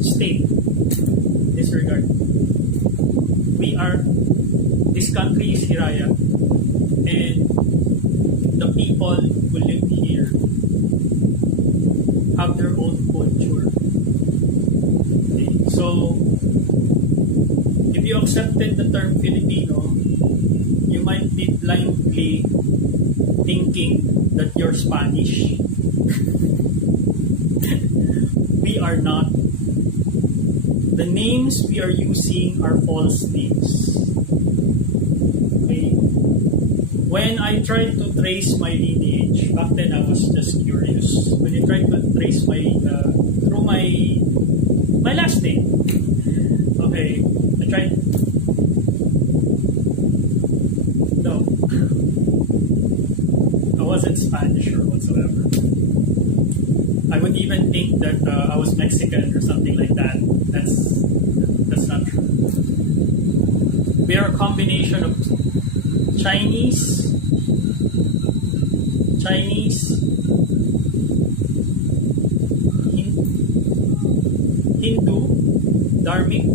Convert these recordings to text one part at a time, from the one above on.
state disregard. This country is Hiraya, and the people who live here have their own culture. Okay. So, if you accepted the term Filipino, you might be blindly thinking that you're Spanish. We are not. The names we are using are false names. Okay. When I tried to trace my lineage, back then I was just curious. When I tried to trace through my last name, okay, I tried. No, I wasn't Spanish or whatsoever. I would even think that I was Mexican or something like that. That's not true. We are a combination of Chinese, Hindu, Dharmic,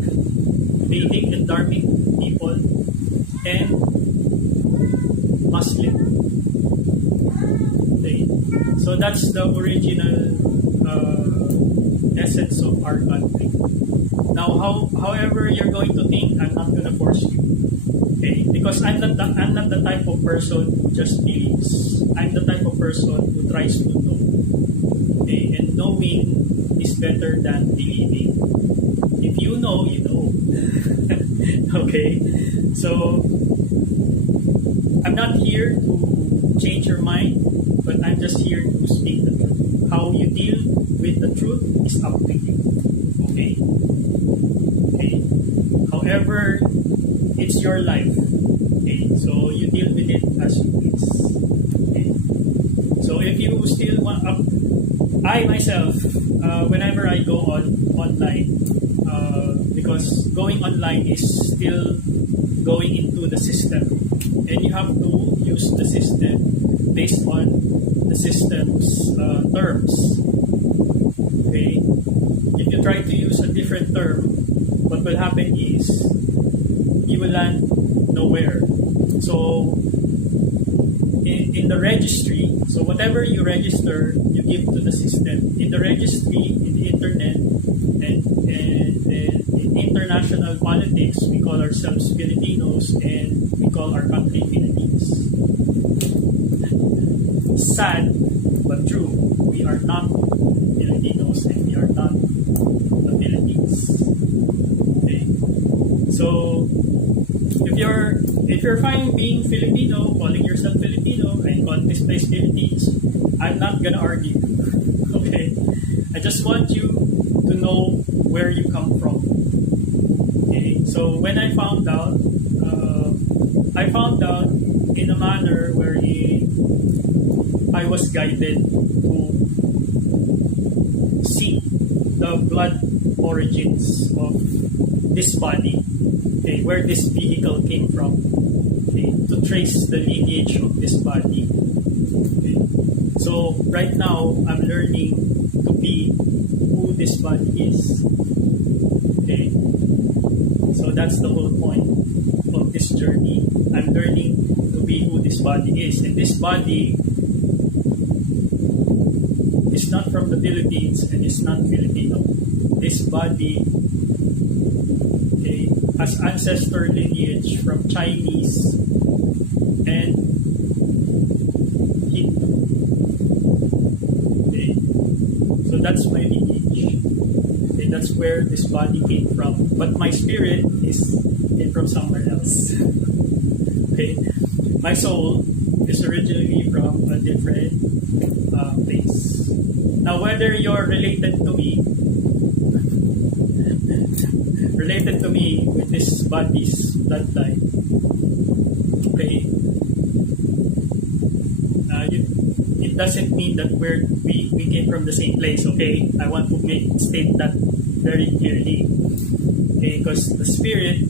Vedic and Dharmic people, and Muslim. Okay. So that's the original essence of our country. Now, however you're going to think, I'm not going to force you. Okay? Because I'm not the type of person who just believes. I'm the type of person who tries to know. Okay? And knowing is better than believing. If you know, you know. Okay? So, I'm not here to change your mind, but I'm just here to speak the truth. How you deal with the truth is up to you. Okay? Okay? However, it's your life. Okay? So, you deal with it as you please. Okay? So, if you still want I myself, whenever I go online, because going online is still going into the system, and you have to use the system based on the system's terms. Okay? If you try to use a different term, what will happen is you will land nowhere. So in the registry, so whatever you register, you give to the system. In the registry, in the internet, and in international politics, we call ourselves Filipinos, and we call our country Philippines. Sad, but true. We are not Filipinos, and we are not the Philippines. Okay? So, if you're fine being Filipino, calling yourself Filipino, and calling this place Philippines, I'm not gonna argue. Okay? I just want you to know where you come from. Okay? So when I found out in a manner wherein I was guided to see the blood origins of this body, okay, where this vehicle came from, okay, to trace the lineage of this body. Okay. So right now, I'm learning to be who this body is. Okay. So that's the whole point of this journey. I'm learning to be who this body is. And this body is not from the Philippines and is not Filipino. This body, okay, has ancestor lineage from Chinese and Hindu. Okay. So that's my lineage. Okay, that's where this body came from. But my spirit came from somewhere else. Okay. My soul is originally from a different place. Now, whether you're related to me with this body's bloodline, okay, it doesn't mean that we came from the same place. Okay, I want to state that very clearly. Okay, because the spirit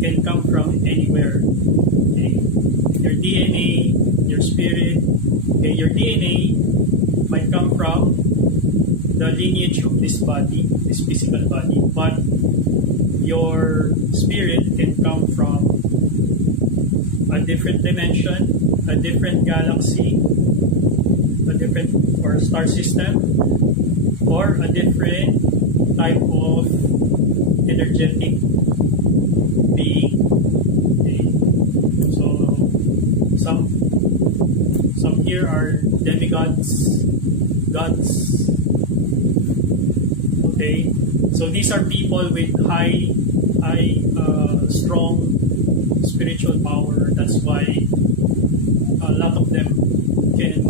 can come from anywhere. Okay, your DNA, your spirit. Okay, your DNA might come from the lineage of this body, this physical body. but your spirit can come from a different dimension, a different galaxy, a different or star system, or a different type of energetic being. Okay. So some here are demigods, gods. Okay. So these are people with high, strong spiritual power. That's why a lot of them can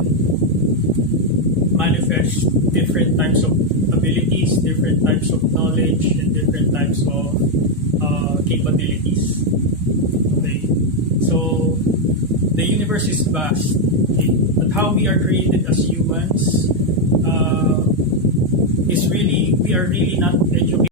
manifest different types of abilities, different types of knowledge, and different types of capabilities. Okay, so the universe is vast, okay? But how we are created as humans is really, we are really not